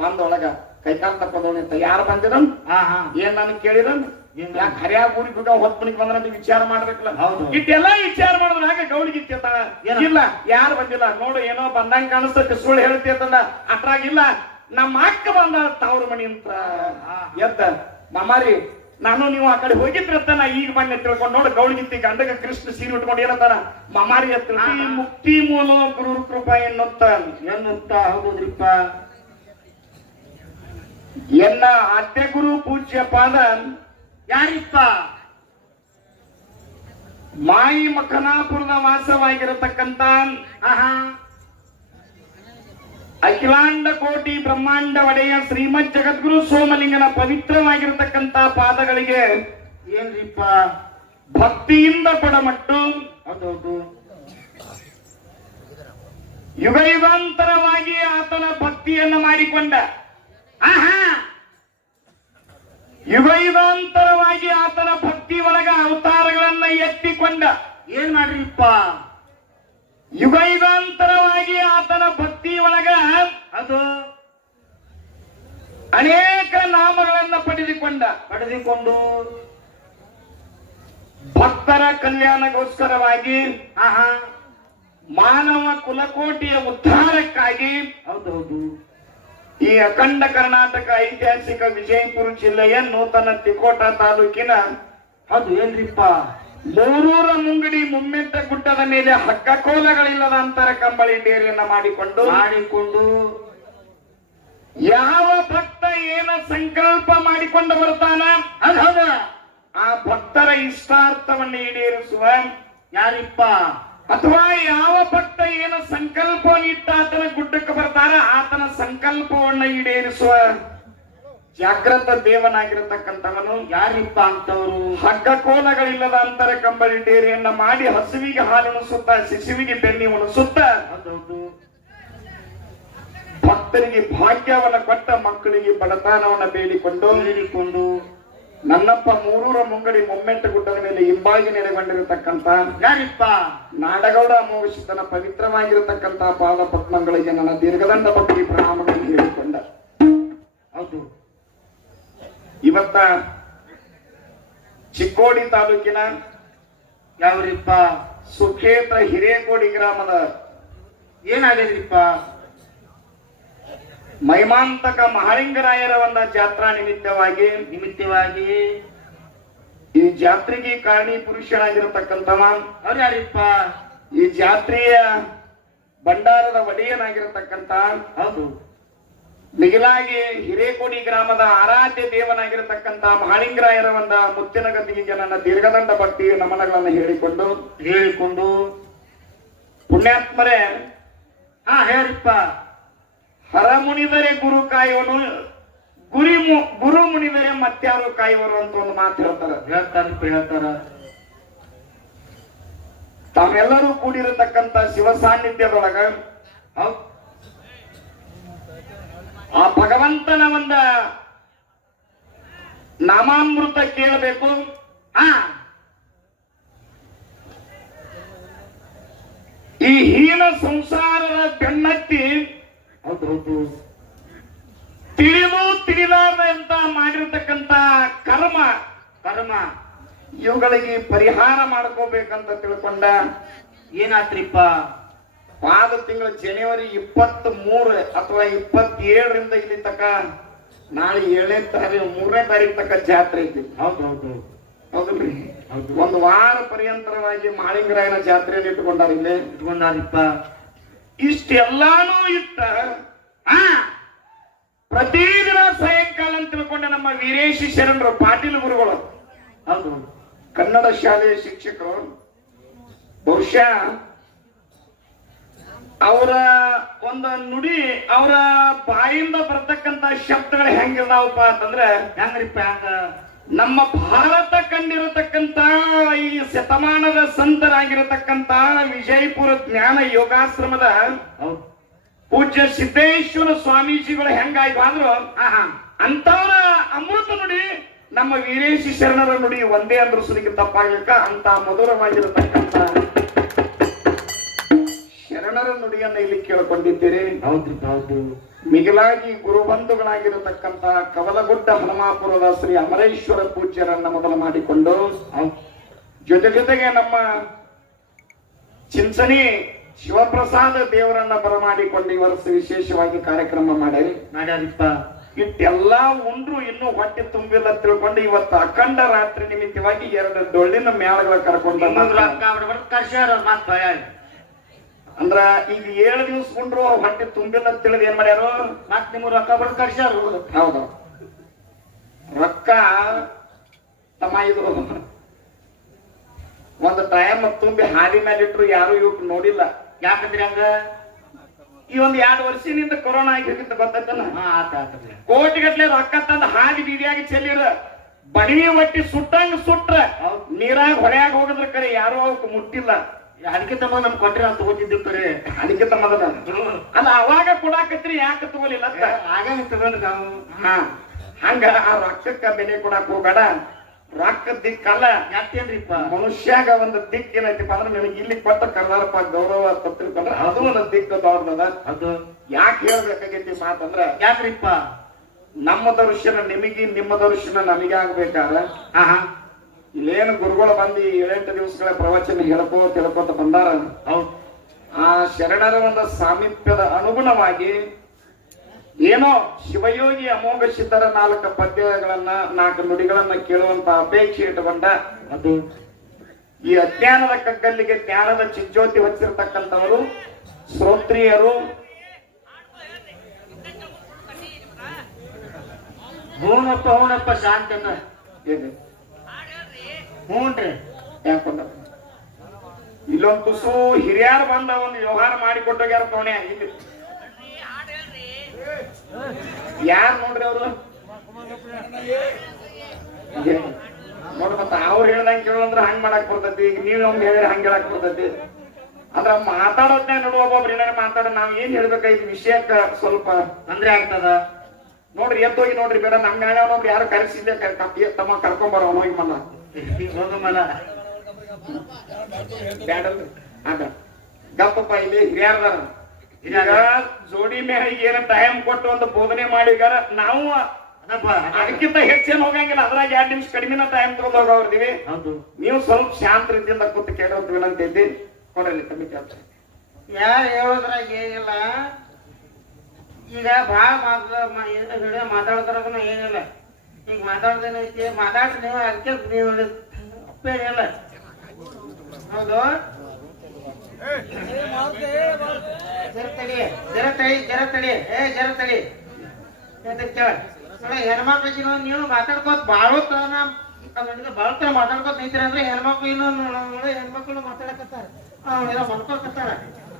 ಬಂದ ಒಳಗ ಕೈಕಾಲ್ ತಪ್ಪದವನಿ ಯಾರು ಬಂದಿರ ಹಾ ಹಾ. ಏನ್ ನನ್ ಕೇಳಿರನ್ ಯಾಕೆ ಹರ್ಯಾಗ ಊರಿಗೆ ಬಿಟ್ಟು ಹೊತ್ ಮನಿಗೆ ಬಂದ್ರ ವಿಚಾರ ಮಾಡ್ಬೇಕಲ್ಲ. ಹೌದು. ಇಟ್ಟೆಲ್ಲ ವಿಚಾರ ಮಾಡಿದ್ರ ಹಾಗೆ ಗೌಳಿಗೆ ಇತ್ತಿರ್ತಾಳ? ಇಲ್ಲ ಯಾರು ಬಂದಿಲ್ಲ. ನೋಡು ಏನೋ ಬಂದಂಗ ಕಾಣಿಸ್ತಕ್ಕೆ ಸುಳ್ಳು ಹೇಳ್ತಿರ್ತಲ್ಲ ಅಟ್ರಾಗಿಲ್ಲ ನಮ್ಮ ಅಕ್ಕ ಬಂದ ತವ್ರ ಮನಿ ಅಂತ ಎತ್ತ. ನಮ್ಮಾರಿ ನಾನು ನೀವು ಆ ಕಡೆ ಹೋಗಿದ್ರಂತ ನಾ ಈಗ ಬನ್ನಿ ತಿಳ್ಕೊಂಡು ನೋಡು ಗೌಳಿಗಿತ್ತಿ ಗಂಡಗ ಕೃಷ್ಣ ಸೀರೆ ಉಟ್ಕೊಂಡು ಏನಂತಾರ ಮಮಾರಿ ಹತ್ರ ಹಾ. ಮುಕ್ತಿ ಮೂಲ ಗುರು ಕೃಪಾ ಎನ್ನುತ್ತ. ಎನ್ನುತ್ತ? ಹೌದ್ರಿಪ್ಪ ಎನ್ನ ಅತ್ತೆ ಗುರು ಪೂಜ್ಯ ಪಾದನ್ ಯಾರಿಪ್ಪ ಮಾಯಿ ಮಖನಾಪುರದ ವಾಸವಾಗಿರತಕ್ಕಂತ ಅಖಿಲಾಂಡ ಕೋಟಿ ಬ್ರಹ್ಮಾಂಡ ಒಡೆಯ ಶ್ರೀಮದ್ ಜಗದ್ಗುರು ಸೋಮಲಿಂಗನ ಪವಿತ್ರವಾಗಿರತಕ್ಕಂತ ಪಾದಗಳಿಗೆ ಏನ್ರಿಪ್ಪ? ಭಕ್ತಿಯಿಂದ ಪಡಮಟ್ಟು. ಹೌದೌದು. ಯುಗ ಆತನ ಭಕ್ತಿಯನ್ನು ಮಾಡಿಕೊಂಡ. ಆಹಾ. ಯುಗ ಯುಗಾಂತರವಾಗಿ ಆತನ ಭಕ್ತಿ ಒಳಗ ಅವತಾರಗಳನ್ನ ಎತ್ತಿಕೊಂಡ. ಏನ್ ಮಾಡ್ರಿಪ್ಪ? ಯುಗ ಯುಗಾಂತರವಾಗಿ ಆತನ ಭಕ್ತಿ ಒಳಗ ಅದು ಅನೇಕ ನಾಮಗಳನ್ನ ಪಡೆದುಕೊಂಡ. ಪಡೆದುಕೊಂಡು ಭಕ್ತರ ಕಲ್ಯಾಣಗೋಸ್ಕರವಾಗಿ ಆಹಾ. ಮಾನವ ಕುಲಕೋಟಿಯ ಉದ್ಧಾರಕ್ಕಾಗಿ ಹೌದೌದು. ಈ ಅಖಂಡ ಕರ್ನಾಟಕ ಐತಿಹಾಸಿಕ ವಿಜಯಪುರ ಜಿಲ್ಲೆಯ ನೂತನ ತಿಕೋಟ ತಾಲೂಕಿನ ಅದು ಏನ್ರಿಪ್ಪ ಮೂರೂರ ಮುಂಗಡಿ ಮುಮ್ಮೆತ್ತ ಗುಡ್ಡದ ಮೇಲೆ ಹಕ್ಕ ಕೋಲಗಳಿಲ್ಲದ ಅಂತರ ಕಂಬಳಿ ಡೇರಿಯನ್ನ ಮಾಡಿಕೊಂಡು ಮಾಡಿಕೊಂಡು ಯಾವ ಭಕ್ತ ಏನ ಸಂಕಲ್ಪ ಮಾಡಿಕೊಂಡು ಬರ್ತಾನ? ಅದ ಆ ಭಕ್ತರ ಇಷ್ಟಾರ್ಥವನ್ನು ಈಡೇರಿಸುವ ಯಾರಿಪ್ಪ? ಅಥವಾ ಯಾವ ಭಕ್ತ ಏನ ಸಂಕಲ್ಪವನ್ನು ಇಟ್ಟ ಆತನ ಗುಡ್ಡಕ್ಕೆ ಬರ್ತಾರ ಆತನ ಸಂಕಲ್ಪವನ್ನ ಈಡೇರಿಸುವ ಜಾಗೃತ ದೇವನಾಗಿರತಕ್ಕಂಥವನು ಯಾರಿಪ್ಪ ಅಂತವರು? ಹಗ್ಗ ಕೋಲಗಳಿಲ್ಲದ ಅಂತರ ಕಂಬಳಿ ಡೇರಿಯನ್ನ ಮಾಡಿ ಹಸುವಿಗೆ ಹಾಲು ಉಣಿಸುತ್ತ ಶಿಶುವಿಗೆ ಬೆನ್ನಿ ಉಣಿಸುತ್ತ ಭಕ್ತರಿಗೆ ಭಾಗ್ಯವನ್ನು ಕೊಟ್ಟ ಮಕ್ಕಳಿಗೆ ಬಡತನವನ್ನು ಬೇಡಿಕೊಂಡು ಹೇಳಿಕೊಂಡು ನನ್ನಪ್ಪ ಮೂರೂರ ಮುಂಗಡಿ ಮೊಮೆಂಟ್ ಗುಡ್ಡದ ಮೇಲೆ ಹಿಂಬಾಗಿ ನೆಲೆಗೊಂಡಿರತಕ್ಕಂತ ಯಾರಿಪ್ಪ? ನಾಡಗೌಡ ತನ್ನ ಪವಿತ್ರವಾಗಿರತಕ್ಕಂತ ಪಾದ ಪದ್ಮಗಳಿಗೆ ನನ್ನ ದೀರ್ಘದಂಡ ಭಕ್ತಿ ಪ್ರಣಾಮಗಳನ್ನು ಹೇಳಿಕೊಂಡ. ಹೌದು. ಇವತ್ತ ಚಿಕ್ಕೋಡಿ ತಾಲೂಕಿನ ಯಾವ್ರಿಪ್ಪ? ಸುಖೇತ್ರ ಹಿರೇಕೋಡಿ ಗ್ರಾಮದ ಏನಾಗದ್ರಿಪ್ಪ ಮೈಮಾಂತಕ ಮಹಾಲಿಂಗರಾಯರ ಒಂದ ಜಾತ್ರಾ ನಿಮಿತ್ತವಾಗಿ ನಿಮಿತ್ತವಾಗಿ ಈ ಜಾತ್ರೆಗೆ ಕಾರಣಿ ಪುರುಷನಾಗಿರತಕ್ಕಂಥವ ಅವ್ರು ಯಾರಿಪ್ಪ ಈ ಜಾತ್ರೆಯ ಭಂಡಾರದ ಒಡೆಯನಾಗಿರತಕ್ಕಂತ ಹೌದು. ಮಿಗಿಲಾಗಿ ಹಿರೇಕೋಡಿ ಗ್ರಾಮದ ಆರಾಧ್ಯ ದೇವನಾಗಿರತಕ್ಕಂತ ಮಹಾಲಿಂಗರಾಯರ ಒಂದ ಮುತ್ತಿನ ನನ್ನ ದೀರ್ಘದಂಡ ಭಕ್ತಿ ನಮನಗಳನ್ನು ಹೇಳಿಕೊಂಡು ಹೇಳಿಕೊಂಡು. ಪುಣ್ಯಾತ್ಮರೇ. ಹಾ ಹೇಳ್ರಿಪ್ಪ. ಹರ ಮುನಿದರೆ ಗುರು ಕಾಯುವನು ಗುರಿ ಗುರು ಮುನಿದರೆ ಮತ್ತಾರು ಕಾಯುವರು ಅಂತ ಒಂದು ಮಾತು ಹೇಳ್ತಾರೆ. ಹೇಳ್ತಾರ ಹೇಳ್ತಾರ ತಾವೆಲ್ಲರೂ ಕೂಡಿರತಕ್ಕಂತ ಶಿವ ಸಾನ್ನಿಧ್ಯದೊಳಗ ಆ ಭಗವಂತನ ಒಂದ ನಾಮಾಮೃತ ಕೇಳಬೇಕು. ಆ. ಈ ಹೀನ ಸಂಸಾರದ ಬೆನ್ನತ್ತಿ ತಿಳಿದು ತಿಳಿಲಾರದಂತ ಮಾಡಿರ್ತಕ್ಕಂತ ಕರ್ಮ ಕರ್ಮ ಇವುಗಳಿಗೆ ಪರಿಹಾರ ಮಾಡ್ಕೋಬೇಕಂತ ತಿಳ್ಕೊಂಡ ಏನಾತ್ರಿಪ್ಪ? ಪಾದ ತಿಂಗಳ ಜನವರಿ ಇಪ್ಪತ್ತ್ ಮೂರು ಅಥವಾ ಇಪ್ಪತ್ತೇಳರಿಂದ ಇಲ್ಲಿ ತಕ ನಾಳೆ ಏಳನೇ ತಾರೀಕು ಮೂರನೇ ತಾರೀಕು ತಕ್ಕ ಜಾತ್ರೆ ಐತಿ. ಹೌದು ಹೌದು ಹೌದಲ್ರಿ? ಹೌದು. ಒಂದು ವಾರ ಪರ್ಯಂತರವಾಗಿ ಮಾಳಿಂಗರಾಯನ ಜಾತ್ರೆಯನ್ನು ಇಟ್ಟುಕೊಂಡಾರ ಇಲ್ಲಿ. ಇಟ್ಕೊಂಡಾರಿಪ್ಪ ಇಷ್ಟೆಲ್ಲಾನು ಇತ್ತ ಆ ಪ್ರತಿದಿನ ಸಾಯಂಕಾಲ ಅಂತ ತಿಳ್ಕೊಂಡ ನಮ್ಮ ವೀರೇಶಿ ಶರಣರು, ಪಾಟೀಲ್ ಗುರುಗಳು. ಹೌದು. ಕನ್ನಡ ಶಾಲೆಯ ಶಿಕ್ಷಕರು. ಬಹುಶಃ ಅವರ ಒಂದು ನುಡಿ ಅವರ ಬಾಯಿಂದ ಬರ್ತಕ್ಕಂತ ಶಬ್ದಗಳು ಹೆಂಗಿದಾವಪ್ಪ ಅಂತಂದ್ರೆ ಹೆಂಗ್ರಿಪ್ಪ ಹೆಂಗ ನಮ್ಮ ಭಾರತ ಕಂಡಿರತಕ್ಕಂತ ಈ ಶತಮಾನದ ಸಂತರಾಗಿರತಕ್ಕಂತ ವಿಜಯಪುರ ಜ್ಞಾನ ಯೋಗಾಶ್ರಮದ ಪೂಜ್ಯ ಸಿದ್ದೇಶ್ವರ ಸ್ವಾಮೀಜಿಗಳು ಹೆಂಗಾಯ್ತು ಅಂದ್ರು ಆಹಾ. ಅಂತವರ ಅಮೃತ ನುಡಿ ನಮ್ಮ ವೀರೇಶಿ ಶರಣರ ನುಡಿ ಒಂದೇ ಅಂದ್ರು ಸುಲಿಗೆ ತಪ್ಪಾಗ್ಲಿಕ್ಕ ಅಂತ ಮಧುರವಾಗಿರತಕ್ಕಂತ ನುಡಿಯನ್ನ ಇಲ್ಲಿ ಕೇಳಿಕೊಂಡಿದ್ದೀರಿ. ಹೌದು ಮಿಗಿಲಾಗಿ ಗುರುಬಂಧುಗಳಾಗಿರತಕ್ಕಂತಹ ಕವಲಗುಡ್ಡ ಹನುಮಾಪುರದ ಶ್ರೀ ಅಮರೇಶ್ವರ ಪೂಜ್ಯರನ್ನ ಮೊದಲು ಮಾಡಿಕೊಂಡು ಜೊತೆ ಜೊತೆಗೆ ನಮ್ಮ ಚಿಂತನೆ ಶಿವಪ್ರಸಾದ ದೇವರನ್ನ ಬರಮಾಡಿಕೊಂಡು ಈ ವರ್ಷ ವಿಶೇಷವಾಗಿ ಕಾರ್ಯಕ್ರಮ ಮಾಡಿ ಮಾಡ್ಯಾರಿಪ್ಪ. ಇಟ್ಟೆಲ್ಲಾ ಉಂಡ್ರು ಇನ್ನೂ ಹೊಟ್ಟೆ ತುಂಬಿಲ್ಲ ತಿಳ್ಕೊಂಡು ಇವತ್ತು ಅಖಂಡ ರಾತ್ರಿ ನಿಮಿತ್ತವಾಗಿ ಎರಡು ಡೊಳ್ಳಿನ ಮೇಳಗಳ ಕರ್ಕೊಂಡು ಅಂದ್ರ ಈಗ ಏಳು ದಿವ್ಸ ಕೊಂಡ್ರು ಹೊಟ್ಟೆ ತುಂಬಿಲ್ಲ ತಿಳಿದ್ ಏನ್ ಮಾಡ್ಯಾರು? ನಾಲ್ಕ ನಿಮ್ಗೆ ರೊಕ್ಕ ಬಂದು ಕರ್ಸ್ಯಾರು ಹೌದು. ರೊಕ್ಕ ತಮ್ಮ ಇದು ಒಂದು ಟೈಮ್ ತುಂಬಿ ಹಾದಿ ಮೇಲೆ ಇಟ್ರು ಯಾರು ಇವಕ್ ನೋಡಿಲ್ಲ. ಯಾಕಂದ್ರೆ ಹಂಗ ಈ ಒಂದ್ ಎರಡು ವರ್ಷದಿಂದ ಕೊರೋನಾ ಆಗಿರ್ಕಿಂತ ಗೊತ್ತೈತಲ್ಲ ಹಾ ಆತ ಆತ್ರಿ ಕೋಟಿಗಟ್ಲೆ ರೊಕ್ಕ ತಂದು ಹಾದಿ ಬೀದಿಯಾಗಿ ಚೆಲ್ಲಿರ. ಬಡವಿ ಒಟ್ಟಿ ಸುಟ್ಟಂಗ ಸುಟ್ರ. ನೀರಾಗ ಹೊರೆಯಾಗ ಹೋಗಿದ್ರ ಕರೆ ಯಾರು ಅವಕ್ ಮುಟ್ಟಿಲ್ಲ. ಅದಕ್ಕೆ ತಮ್ಮ ನಮ್ ಕೊಟ್ರಿ ಅಂತ ತಗೋತಿದ್ದು ಕರೆ ಅದಕ್ಕೆ ತಮ್ಮ ಅಲ್ಲ ಅವಾಗ ಕೊಡಾಕತ್ರಿ ಯಾಕೆ ತಗೋಲಿಲ್ಲ ಆಗ ತಗೊಂಡ್ರಿ ನಾವು. ಹಾ. ಹಂಗ ಆ ರೊಕ್ಕಕ್ಕ ಬೆಲೆ ಕೊಡಾಕ್ ಹೋಗಬೇಡ. ರೊಕ್ಕ ದಿಕ್ಕಲ್ಲ ಯಾಕೇನ್ರಿಪ್ಪ? ಮನುಷ್ಯಾಗ ಒಂದು ದಿಕ್ಕ ಏನೈತಿಪ್ಪ ಅಂದ್ರೆ ನಿನಗೆ ಇಲ್ಲಿ ಕೊಟ್ಟ ಕರ್ದಾರಪ್ಪ ಗೌರವ ತಪ್ಪಿರ್ಕೊಂಡ್ರೆ ಅದು ಒಂದು ದಿಕ್ಕ ದೊಡ್ಡದ. ಅದು. ಯಾಕೆ ಹೇಳ್ಬೇಕಾಗೈತಿ ಮಾತಂದ್ರ ಯಾಕ್ರಿಪ್ಪ? ನಮ್ಮ ದರ್ಶನ ನಿಮಗೆ ನಿಮ್ಮ ದರ್ಶನ ನಮಗೆ ಆಗ್ಬೇಕಾದ್ರೆ ಹಾ ಹಾ ಇಲ್ಲೇನು ಗುರುಗಳು ಬಂದು ಏಳೆಂಟು ದಿವಸಗಳ ಪ್ರವಚನ ಹೇಳ್ಕೋ ತಿಳ್ಕೊತ ಬಂದಾರ? ಆ ಶರಣರ ಒಂದು ಸಾಮೀಪ್ಯದ ಅನುಗುಣವಾಗಿ ಏನೋ ಶಿವಯೋಗಿ ಅಮೋಘ ಸಿದ್ಧರ ನಾಲ್ಕು ಪದ್ಯಗಳನ್ನ ನಾಲ್ಕು ನುಡಿಗಳನ್ನ ಕೇಳುವಂತ ಅಪೇಕ್ಷೆ ಇಟ್ಟುಕೊಂಡ. ಅದು. ಈ ಅಜ್ಞಾನದ ಕಗ್ಗಲ್ಲಿಗೆ ಜ್ಞಾನದ ಚಿಜ್ಯೋತಿ ಹೊಚ್ಚಿರ್ತಕ್ಕಂಥವರು ಶ್ರೋತ್ರಿಯರು. ಹೂನಪ್ಪ ಹೂಣಪ್ಪ ಶಾಂತನ. ಏನು? ಹ್ಞೂನ್ರಿ ಇಲ್ಲೊಂದು ತುಸು ಹಿರಿಯರು ಬಂದ ಒಂದು ವ್ಯವಹಾರ ಮಾಡಿ ಕೊಟ್ಟೋಗ್ಯಾರ ಪವಣೆ ಇಲ್ಲಿ. ಯಾರು ನೋಡ್ರಿ ಅವರು? ನೋಡ್ರಿ ಮತ್ತ ಅವ್ರು ಹೇಳ್ದಂಗೆ ಕೇಳಂದ್ರ ಹಂಗ್ ಮಾಡಕ್ ಬರ್ತೈತಿ. ಈಗ ನೀವ್ ನಮ್ಗೆ ಹೇಳಿದ್ರೆ ಹಂಗ್ ಹೇಳಕ್ ಬರ್ತೈತಿ. ಅದ್ರ ಮಾತಾಡೋದ್ನೇ ನೋಡು ಒಬ್ಬೊಬ್ರು ಏನಾರ ಮಾತಾಡ ನಾವ್ ಏನ್ ಹೇಳ್ಬೇಕಾಯ್ತು ವಿಷಯಕ್ಕ ಸ್ವಲ್ಪ ತೊಂದ್ರೆ ಆಗ್ತದ? ನೋಡ್ರಿ ಎತ್ತೋಗಿ ನೋಡ್ರಿ ಬೇಡ ನಮ್ ಅವ್ರ ಯಾರು ಕರೆಸಿದ್ದೆ ತಮ್ಮ ಕರ್ಕೊಂಬರ ಹೋಗಿ ಮಲ್ಲ ಹೋಗಮಲ್ಲ ಬ್ಯಾಡಲ್ರಿ. ಅದ. ಗಪ್ಪಪ್ಪ ಇಲ್ಲಿ ಹಿರಿಯರ್ದಾರ. ಈಗ ಜೋಡಿ ಮೇಲೆ ಏನ ಟೈಮ್ ಕೊಟ್ಟು ಒಂದು ಬೋಧನೆ ಮಾಡಿದಾರ ನಾವು ಅದಕ್ಕಿಂತ ಹೆಚ್ಚೇನು ಹೋಗಂಗಿಲ್ಲ. ಅದ್ರಾಗ ಎರಡ್ ನಿಮಿಷ ಕಡಿಮೆನ ಟೈಮ್ ತಗೊಂಡ್ ಹೋಗವ್ರದಿವಿ ಹೌದು. ನೀವು ಸ್ವಲ್ಪ ಶಾಂತ ರೀತಿಯಿಂದ ಕೂತು ಕೇಳೋದ್ ಅಂತ ಇದ್ದಿ ಕೊಡಲಿ ತಮ್ಮ ಕೆಲಸ ಯಾರು ಹೇಳೋದ್ರಾಗ ಏನಿಲ್ಲ. ಈಗ ಭಾಳ ಮಾತಾಡ ಮಾತಾಡ್ತಾರ ಏನಿಲ್ಲ. ಈಗ ಮಾತಾಡ್ದೇನೈತಿ ಮಾತಾಡ್ರಿ ನೀವು ಅದಕ್ಕೆ ನೀವು ಅಪ್ಪೇನಿಲ್ಲ ಹೌದು? ಜರ ತಡಿ ಜರ ತಡಿ ಜರ ತಡಿ. ಏ, ಜರ ತಡಿ. ಎದಕ್ ಕೇಳ? ನೋಡ ಹೆಣ್ಮಕ್ಳಿಗೆ ನೀವು- ಮಾತಾಡ್ಕೋತ ಬಾಳೋ ಬಾಳ ತರ ಮಾತಾಡ್ಕೋತ ನಿಂತೀರ ಅಂದ್ರೆ ಹೆಣ್ಮಕ್ಳು ಇನ್ನೂ ಹೆಣ್ಮಕ್ಳು ಮಾತಾಡಕತ್ತಾರ. ಅವ್ರೆಲ್ಲ ಮಲ್ಕೋಕತ್ತಾರ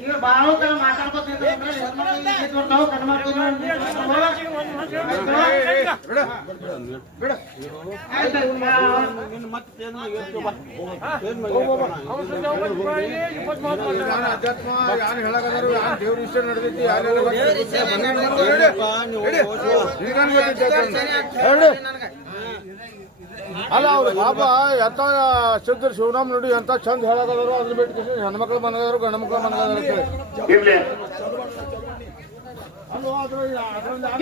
ಇವ್ರು ಬಾಳ ಮಾತಾಡ್ಕೋತ ನಿಂತಾರಂದ್ರ ಹೆಣ್ಮಕ್ಳಿಗೆ ನಿಂತು ಅಲ್ಲ ಅವ್ರು ಪಾಪ ಎಂತ ಶುದ್ಧ ಶಿವರಾಮ್ ನೋಡಿ ಎಂತ ಚಂದ ಹೇಳೋದಾದ್ರು ಅದ್ರ ಬಿಟ್ಟು ಹೆಣ್ಮಕ್ಳು ಮನಗದಾರು ಗಂಡ ಮಕ್ಳು ಮನಗಾದ್ರು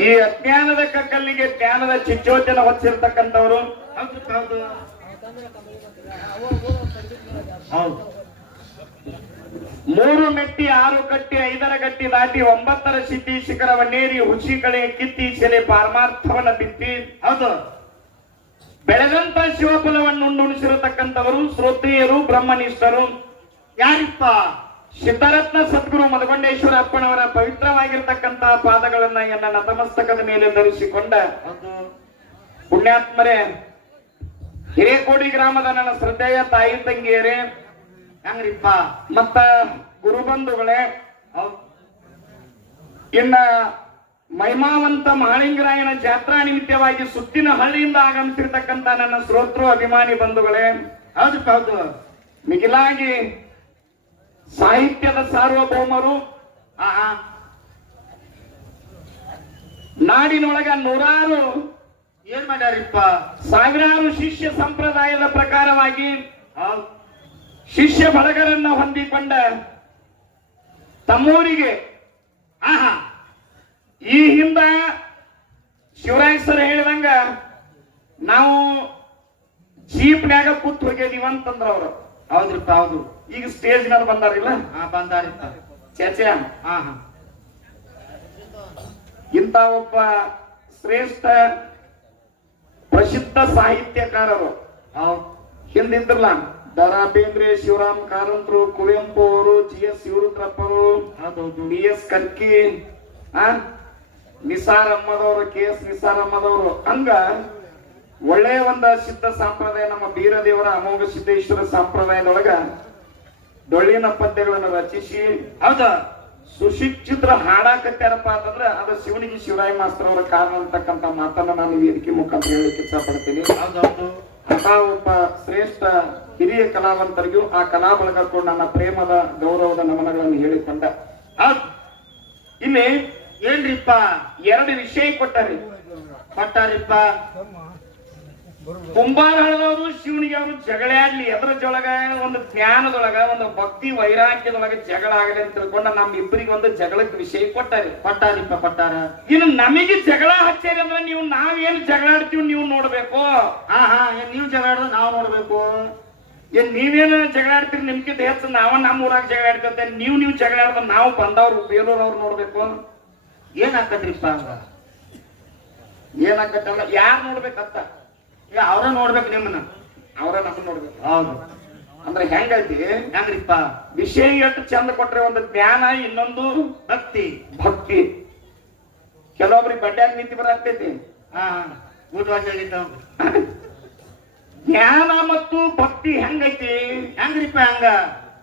ಈ ಅಜ್ಞಾನದ ಕಕ್ಕಲ್ಲಿಗೆ ಜ್ಞಾನದ ಚಿಚ್ಚೋಚನ ಹೊತ್ತಿರ್ತಕ್ಕಂಥವ್ರು. ಹೌದು. ಮೂರು ಮೆಟ್ಟಿ ಆರು ಕಟ್ಟಿ ಐದರ ಗಟ್ಟಿ ದಾಟಿ ಒಂಬತ್ತರ ಸಿದ್ಧಿ ಶಿಖರವನ್ನೇರಿ ಹುಸಿ ಕಳೆ ಕಿತ್ತಿ ಸೆಲೆ ಪಾರಮಾರ್ಥವನ್ನ ಬಿತ್ತಿ. ಹೌದು. ಬೆಳೆದಂತ ಶಿವಪುಲವನ್ನು ಉಂಡುಣಿಸಿರತಕ್ಕಂಥವರು ಶ್ರೋತೆಯರು ಬ್ರಹ್ಮನಿಷ್ಠರು ಯಾರಿಪ್ಪ? ಸಿದ್ಧರತ್ನ ಸದ್ಗುರು ಮಧುಗೊಂಡೇಶ್ವರ ಅಪ್ಪನವರ ಪವಿತ್ರವಾಗಿರ್ತಕ್ಕಂತಹ ಪಾದಗಳನ್ನ ಎನ್ನ ನತಮಸ್ತಕದ ಮೇಲೆ ಧರಿಸಿಕೊಂಡ ಪುಣ್ಯಾತ್ಮರೇ ಹಿರೇಕೋಡಿ ಗ್ರಾಮದ ನನ್ನ ಶ್ರದ್ಧೆಯ ತಾಯಿ ತಂಗಿಯರೇ ಹಂಗ್ರಿಪ್ಪ? ಮತ್ತ ಗುರುಬಂಧುಗಳೇ ಇನ್ನ ಮಹಿಮಾವಂತ ಮಹಾಲಿಂಗರಾಯನ ಜಾತ್ರಾ ನಿಮಿತ್ತವಾಗಿ ಸುತ್ತಿನ ಹಳ್ಳಿಯಿಂದ ಆಗಮಿಸಿರ್ತಕ್ಕಂತ ನನ್ನ ಶ್ರೋತೃ ಅಭಿಮಾನಿ ಬಂಧುಗಳೇ. ಹೌದು ಹೌದು. ಮಿಗಿಲಾಗಿ ಸಾಹಿತ್ಯದ ಸಾರ್ವಭೌಮರು ನಾಡಿನೊಳಗ ನೂರಾರು ಏನ್ ಮಾಡ್ಯಾರಿಪ್ಪ? ಸಾವಿರಾರು ಶಿಷ್ಯ ಸಂಪ್ರದಾಯದ ಪ್ರಕಾರವಾಗಿ ಶಿಷ್ಯ ಬಳಗರನ್ನ ಹೊಂದಿಕೊಂಡ ತಮ್ಮೂರಿಗೆ ಆಹಾ. ಈ ಹಿಂದ ಶಿವರಾಜ್ ಸರ್ ಹೇಳಿದಂಗ ನಾವು ಜೀಪ್ನ್ಯಾಗ ಕೂತ್ ಹೋಗ್ಯದೀವ ಅಂತಂದ್ರ ಅವ್ರು. ಹೌದ್ರಿಪ್ಪ ಹೌದು. ಈಗ ಸ್ಟೇಜ್ ಮೇಲೆ ಬಂದಾರಿಲ್ಲ? ಹಾ ಬಂದಾರಿಪ್ಪ ಚೇಚೆ. ಹಾ ಹಾ. ಇಂಥ ಒಬ್ಬ ಶ್ರೇಷ್ಠ ಪ್ರಸಿದ್ಧ ಸಾಹಿತ್ಯಕಾರರು. ಹೌದ್. ಹಿಂದಿದ್ರಲ್ಲ ದರಾ ಬೇಂದ್ರೆ ಶಿವರಾಮ್ ಕಾರಂತರು ಕುವೆಂಪು ಅವರು ಜಿ ಎಸ್ ಶಿವರುದ್ರಪ್ಪರು ಬಿ ಎಸ್ ಕರ್ಕಿ ಆ? ನಿಸಾರ್ ಅಮ್ಮದವರು ಕೆ ಎಸ್ ನಿಸಾರಮ್ಮದವರು. ಹಂಗ ಒಳ್ಳೆಯ ಒಂದ ಸಿದ್ಧ ಸಂಪ್ರದಾಯ ನಮ್ಮ ಬೀರದೇವರ ಅಮೋಘ ಸಿದ್ದೇಶ್ವರ ಸಂಪ್ರದಾಯದೊಳಗ ಡೊಳ್ಳಿನ ಪದ್ಯಗಳನ್ನು ರಚಿಸಿ. ಹೌದ? ಸುಶಿಕ್ಷಿತರ ಹಾಡಾಕತ್ಯಾರಪ್ಪ ಅಂತಂದ್ರ ಅದು ಶಿವನಿಗೆ ಶಿವರಾಯ ಮಾಸ್ತರ್ ಅವರ ಕಾರಣ ಅಂತಕ್ಕಂತ ಮಾತನ್ನ ನಾನು ವೇದಿಕೆ ಮುಖಾಂತರ ಹೇಳಕ್ಕೆ ಇಷ್ಟಪಡ್ತೀನಿ. ಪಡ್ತೀನಿ ಅಂತ ಒಬ್ಬ ಶ್ರೇಷ್ಠ ಹಿರಿಯ ಕಲಾವಂತರಿಗೂ ಆ ಕಲಾ ಬಳಗಕ್ಕೂ ನನ್ನ ಪ್ರೇಮದ ಗೌರವದ ನಮನಗಳನ್ನು ಹೇಳಿಕೊಂಡ. ಇಲ್ಲಿ ಏನ್ರಿಪ್ಪ, ಎರಡು ವಿಷಯ ಕೊಟ್ಟಾರಿ. ಕೊಟ್ಟಾರಿಪ್ಪ ಕುಂಬಾರದವರು ಶಿವನಿಗೆ ಅವರು ಜಗಳ ಆಗ್ಲಿ ಎದ್ರ ಜೊಳಗ ಒಂದು ಜ್ಞಾನದೊಳಗ, ಒಂದು ಭಕ್ತಿ ವೈರಾಗ್ಯದೊಳಗ ಜಗಳ ಆಗಲಿ ಅಂತ ತಿಳ್ಕೊಂಡ ನಮ್ ಇಬ್ಬರಿಗೆ ಒಂದು ಜಗಳಕ್ಕೆ ವಿಷಯ ಕೊಟ್ಟಾರಿ. ಕೊಟ್ಟಾರಿಪ್ಪ, ಕೊಟ್ಟಾರ. ಇನ್ನು ನಮಗೆ ಜಗಳ ಹಚ್ಚಾರಿ ಅಂದ್ರೆ ನೀವು ನಾವೇನು ಜಗಳ ಆಡ್ತೀವಿ ನೀವು ನೋಡ್ಬೇಕು? ಹಾ ಹಾ ನೀವ್ ಜಗಳ ಆಡೋದು ನಾವು ನೋಡ್ಬೇಕು? ಏನ್ ನೀವೇನು ಜಗಳ ಆಡ್ತೀರಿ ನಿಮ್ಗಿಂತ ಹೆಚ್ಚು ನಾವ ನಮ್ಮ ಊರಾಗ ಜಗಳ ಆಡ್ತಂತೆ ನೀವು ನೀವು ಜಗಳ ಆಡ್ದ ನಾವು ಬಂದವ್ರು, ಬೇಲೂರವ್ರು ನೋಡ್ಬೇಕು? ಏನ್ ಅಂದ್ರ ಹಂಗ ಏನಾಕತ್ತಲ್ಲ ಯಾರು ನೋಡ್ಬೇಕಂತ? ಈಗ ಅವ್ರ ನೋಡ್ಬೇಕು ನಿಮ್ಮನ್ನ. ಅವ್ರ ನಮ್ಮ ನೋಡ್ಬೇಕು. ಹೌದು. ಅಂದ್ರೆ ಹೆಂಗೈತಿ ಹೆಂಗ್ರಿಪ್ಪ? ವಿಷಯ ಎಷ್ಟು ಚಂದ ಕೊಟ್ರೆ ಒಂದು ಜ್ಞಾನ ಇನ್ನೊಂದು ಭಕ್ತಿ. ಭಕ್ತಿ. ಕೆಲವೊಬ್ರಿಗೆ ಬಡ್ಡ್ಯಾಗ ನಿಂತಿ ಬರಾಗ್ತೈತಿ ಹಾ ಹಾ. ಊಟವಾಸಿ ಜ್ಞಾನ ಮತ್ತು ಭಕ್ತಿ ಹೆಂಗೈತಿ? ಹೆಂಗ್ರಿಪ್ಪ ಹಂಗ?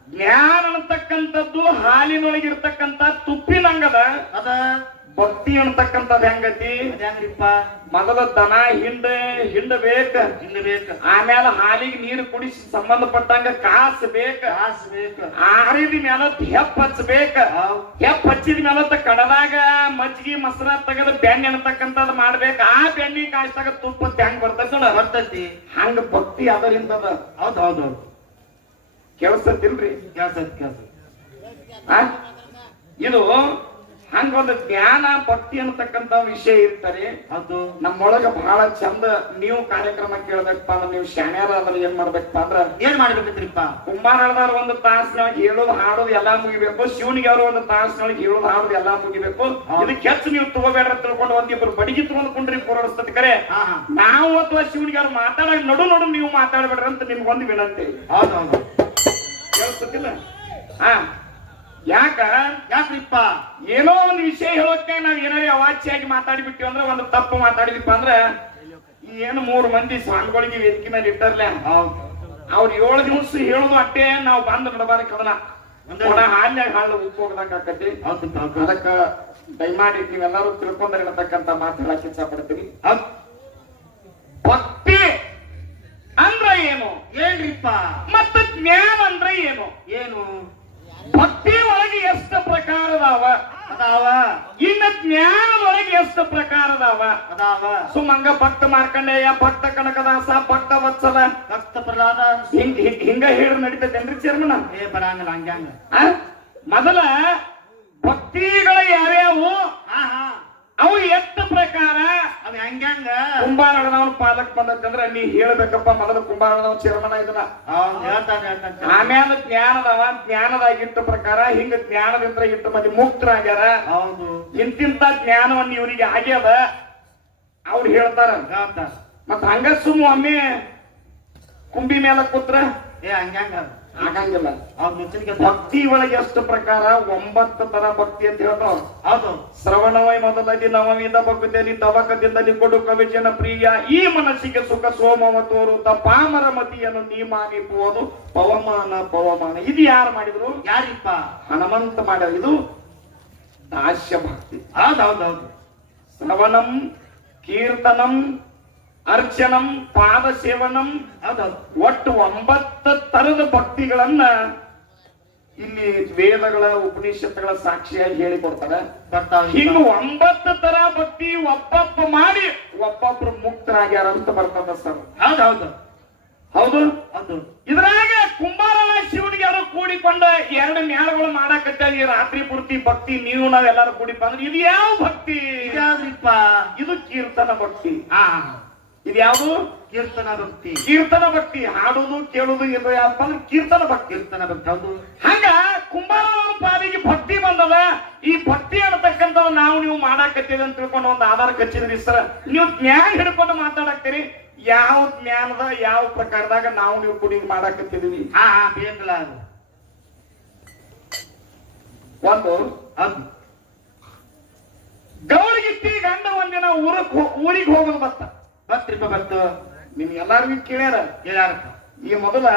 ಜ್ಞಾನ ಅಂತಕ್ಕಂಥದ್ದು ಹಾಲಿನೊಳಗಿರ್ತಕ್ಕಂಥ ತುಪ್ಪಿನಂಗದ ಅದ? ಭಕ್ತಿ ಅಂತಕ್ಕಂಥದ್ ಹೆಂಗತಿ? ಅದ್ ಹೆಂಗ್ರಿಪ್ಪ? ಮೊದಲ ದನ ಹಿಂಡ ಹಿಂಡಬೇಕ ಬೇಕ. ಇನ್ನು ಬೇಕ. ಆಮೇಲೆ ಹಾಲಿಗೆ ನೀರು ಕುಡಿಸಿ ಸಂಬಂಧಪಟ್ಟಂಗ ಕಾಸ್ ಬೇಕ. ಕಾಸ್ ಬೇಕ. ಆರಿದ ಮೇಲೆ ಹೆಪ್ಪ ಹಚ್ಚಬೇಕ. ಹೆಪ್ಪ ಹಚ್ಚಿದ ಮೇಲೆ ಕಡದಾಗ ಮಜ್ಜಿಗೆ ಮೊಸರ ತೆಗೆದು ಬೆಣ್ಣೆ ಅನ್ತಕ್ಕಂಥದ್ ಮಾಡ್ಬೇಕ. ಆ ಬೆಣ್ಣೆ ಕಾಯಿಸ್ದಾಗ ತುಪ್ಪ ಹೆಂಗ್ ಬರ್ತೈತಿ ಹಂಗ ಭಕ್ತಿ ಅದರಿಂದ ಹೌದ್ ಹೌದ್ ಹೌದು. ಕೇಳಿಸ್ತತಿಲ್ರಿ? ಕೆಲ್ಸದ್ ಕೆಲ್ಸ ಆ? ಇದು ಹಂಗೊಂದು ಜ್ಞಾನ ಭಕ್ತಿ ಅನ್ನತಕ್ಕಂತ ವಿಷಯ ಇರ್ತಾರೆ. ಅದು ನಮ್ಮೊಳಗ ಬಹಳ ಚಂದ ನೀವು ಕಾರ್ಯಕ್ರಮ ಕೇಳ್ಬೇಕಪ್ಪ ಅಂದ್ರೆ ನೀವು ಶಾಣ್ಯಾರ ಅಂದ್ರೆ ಏನ್ ಮಾಡ್ಬೇಕಪ್ಪ ಅಂದ್ರ ಏನ್ ಮಾಡ್ಬೇಕಂತ್ರಿಪ್ಪ? ಕುಂಬಾರದವ್ರ ಒಂದು ತಾಸಿನೊಳಗೆ ಹೇಳೋದು ಹಾಡೋದು ಎಲ್ಲಾ ಮುಗಿಬೇಕು. ಶಿವನಿಗೆ ಅವ್ರ ಒಂದು ತಾಸಿನೊಳಗೆ ಹೇಳೋದು ಹಾಡೋದು ಎಲ್ಲಾ ಮುಗಿಬೇಕು. ಇದಕ್ಕೆ ಹೆಚ್ಚು ನೀವು ತಗೋಬೇಡ್ರ ತಿಳ್ಕೊಂಡು ಒಂದಿಬ್ರು ಬಡಿಗೆ ತಗೊಂಡ್ ಕುಂಡ್ರಿ ಪೂರೈಸ್ತತಿ ಕರೆ. ನಾವು ಅಥವಾ ಶಿವನಿಗೆ ಅವ್ರು ಮಾತಾಡ ನಡು ನಡು ನೀವು ಮಾತಾಡ್ಬೇಡ್ರಿ ಅಂತ ನಿಮ್ಗೊಂದು ವಿನಂತಿ. ಹೌದ್. ಹೌದು ಕೇಳಿಸ್ತತಿಲ್ಲ ಹಾ ಯಾಕ? ಯಾಕ್ರಿಪ್ಪ? ಏನೋ ಒಂದು ವಿಷಯ ಹೇಳೋಕೆ ನಾವ್ ಏನಾರೇ ಅವಾಚ್ಯಾಗಿ ಮಾತಾಡಿಬಿಟ್ಟಿವಿ ಅಂದ್ರೆ ಒಂದು ತಪ್ಪು ಮಾತಾಡಿದಿಪ್ಪ ಅಂದ್ರೆ ಈ ಏನು ಮೂರು ಮಂದಿ ಸ್ವಾಮಿಗಳಿಗೆ ವೇದಿಕೆ ಮೇಲೆ ಇಟ್ಟರ್ಲೆ? ಅವ್ರ ಏಳು ದಿವಸ ಹೇಳುದು ಅಟ್ಟೆ ನಾವು ಬಂದ್ ನಡಬಾರಕ್ ಅದನ್ನ ಹಾಲ್ನಾಗ ಒಣ ಹಾಲ್ಯಾಗ ಹಾಳು ಉಪ್ಪು ಹೋಗದಂಗ ಆಕತಿ ಅದಕ್ಕ ದಯಮಾಡಿ ನೀವೆಲ್ಲರೂ ತಿಳ್ಕೊಂಡ್ರೆ ಇರತಕ್ಕಂತ ಮಾತು ಹೇಳಕ್ ಇಚ್ಛ ಪಡ್ತೀನಿ ಭಕ್ತಿ! ಅಂದ್ರ ಏನು? ಹೇಳ್ರಿಪ್ಪ. ಮತ್ತು ಜ್ಞಾನ ಅಂದ್ರೆ ಏನು? ಏನು? ಭಕ್ತಿ ಒಳಗೆ ಎಷ್ಟು ಪ್ರಕಾರದಾವ? ಅದಾವ. ಇನ್ನ ಜ್ಞಾನದೊಳಗೆ ಎಷ್ಟು ಪ್ರಕಾರದಾವ? ಅದಾವ. ಸುಮಂಗ ಭಕ್ತ ಮಾರ್ಕಂಡೇಯ ಭಕ್ತ ಕನಕದಾಸ ಭಕ್ತ ವತ್ಸಲ. ಭಕ್ತ ಪ್ರಹ್ಲಾದ ಹಿಂಗ ಹಿಂಗ- ಹಿಂಗ ಹೇಳಿ ನಡೀತೈತೇನ್ರಿ ಚೇರ್ಮನ? ಏ ಬರಂಗಿಲ್ಲ ಹಂಗ್ಯಾಂಗ? ಮೊದಲ ಭಕ್ತಿಗಳು ಯಾವ್ಯಾವು ಹಾ ಹಾ ಅವು ಎಷ್ಟು ಪ್ರಕಾರ? ಅವ್ ಹೆಂಗ್ಯಾಂಗ ಕುಂಭಾರಣ್ಣನವನ ಪಾದಕ್ ಬಂದಂತಂದ್ರ ನೀ ಹೇಳ್ಬೇಕಪ್ಪ ಮೊದಲು ಕುಂಭಾರಣ್ಣನವ ಚೇರ್ಮನ ಇದನ್ನ ಹೌದ್ ಹೇಳ್ತಾನೆ ಹೇಳ್ತಾನೆ. ಆಮೇಲೆ ಜ್ಞಾನದವ ಜ್ಞಾನದಾಗಿಟ್ಟ ಪ್ರಕಾರ ಹಿಂಗ ಜ್ಞಾನದಿಂದ ಇಟ್ಟು ಮಂದಿ ಮುಕ್ತರಾಗ್ಯಾರ ಹೌದು. ಇಂತಿಂತ ಜ್ಞಾನವನ್ನ ಇವರಿಗೆ ಆಗ್ಯದ. ಅವ್ರು ಹೇಳ್ತಾರ. ಹೇಳ್ತಾರ. ಮತ್ತ ಹಂಗ ಸುಮ್ಮ ಒಮ್ಮೆ ಕುಂಬಿ ಮೇಲೆ ಕೂತ್ರ. ಏ ಹಂಗ್ಯಾಂಗ ಆಗಂಗಿಲ್ಲ. ಆ ಭಕ್ತಿ ಒಳಗೆ ಎಷ್ಟು ಪ್ರಕಾರ ಒಂಬತ್ತು ತರ ಭಕ್ತಿ ಅಂತ ಹೇಳ್ತಾವ ಅದು ಶ್ರವಣವೈ ಮೊದಲದಿ ನವಮಿದ ಭಕ್ತಿಯಲ್ಲಿ ತವಕದಿಂದಲಿ ಕೊಡು ಕವಿಜನ ಪ್ರಿಯ. ಈ ಮನಸ್ಸಿಗೆ ಸುಖ ಸೋಮವ ತೋರುತ್ತ ಪಾಮರ ಮತಿಯನ್ನು ನೀ ಪೋದು. ಪವಮಾನ ಪವಮಾನ. ಇದು ಯಾರು ಮಾಡಿದ್ರು? ಯಾರಿಪ್ಪ? ಹನುಮಂತ ಮಾಡ್ಯಾರ. ಇದು ದಾಸ್ಯ ಭಕ್ತಿ. ಹೌದೌದೌದು. ಹೌದ್ ಹೌದು ಶ್ರವಣಂ ಕೀರ್ತನಂ ಅರ್ಚನಂ ಪಾದ ಸೇವನಂ ಅದ ಒಟ್ಟು ಒಂಬತ್ತು ತರದ ಭಕ್ತಿಗಳನ್ನ ಇಲ್ಲಿ ವೇದಗಳ ಉಪನಿಷತ್ತುಗಳ ಸಾಕ್ಷಿಯಾಗಿ ಹೇಳಿಕೊಡ್ತಾರೆ. ಹಿಂಗ ಒಂಬತ್ತು ತರ ಭಕ್ತಿ ಒಬ್ಬೊಬ್ಬ ಮಾಡಿ ಒಬ್ಬೊಬ್ರು ಮುಕ್ತರಾಗ್ಯಾರ ಅಂತ ಬರ್ತದ ಸರ್. ಹೌದೌದು ಹೌದು. ಹೌದು? ಹೌದು. ಇದ್ರಾಗ ಕುಂಬಾರನ ಶಿವನಿಗೆ ಯಾರು ಕೂಡಿಕೊಂಡ ಎರಡು ನ್ಯಾಯಗಳು ಮಾಡಾಕತ್ತಾಗಿ ರಾತ್ರಿ ಪೂರ್ತಿ ಭಕ್ತಿ ನೀವು ನಾವೆಲ್ಲರೂ ಕೂಡಿಕೊಂಡ್ರೆ ಇದು ಯಾವ ಭಕ್ತಿ? ಇದು ಕೀರ್ತನ ಭಕ್ತಿ. ಹಾ ಇದು ಯಾವುದು ಕೀರ್ತನ ಭಕ್ತಿ. ಕೀರ್ತನ ಭಕ್ತಿ. ಹಾಡುದು ಕೇಳುದು ಇದು ಯಾವ ಅಂದ್ರೆ ಕೀರ್ತನ ಭಕ್ತಿ. ಕೀರ್ತನ ಭಕ್ತಿ ಹೌದು. ಹಂಗ ಕುಂಬಾರ ಪಾದಿಗೆ ಭಕ್ತಿ ಬಂದದ. ಈ ಭಕ್ತಿ ಅನ್ನತಕ್ಕಂಥ ನಾವು ನೀವು ಮಾಡಾಕತ್ತೀವಿ ಅಂತ ತಿಳ್ಕೊಂಡು ಒಂದು ಆಧಾರ ಕಚ್ಚಿದ್ರಿ ಸರ್. ನೀವು ಜ್ಞಾನ ಹಿಡ್ಕೊಂಡು ಮಾತಾಡಕ್ತೀರಿ. ಯಾವ ಜ್ಞಾನದ ಯಾವ ಪ್ರಕಾರದಾಗ ನಾವು ನೀವು ಕುಡಿ ಮಾಡಾಕತ್ತಿದೀವಿ ಹಾ ಹಾ ಬೇಕಲ್ಲ ಅದು. ಒಂದು. ಗೌರಿಗಿತ್ತಿ ಗಂಡ ಒಂದಿನ ಊರಕ್ ಊರಿಗೆ ಹೋಗೋದು ಬತ್ತ ಭಕ್ತು ನಿಮ್ ಎಲ್ಲಾರ್ಗೂ ಕೇಳ್ಯಾರ ಕೇಳ್ಯಾರ ಈ ಮೊದಲ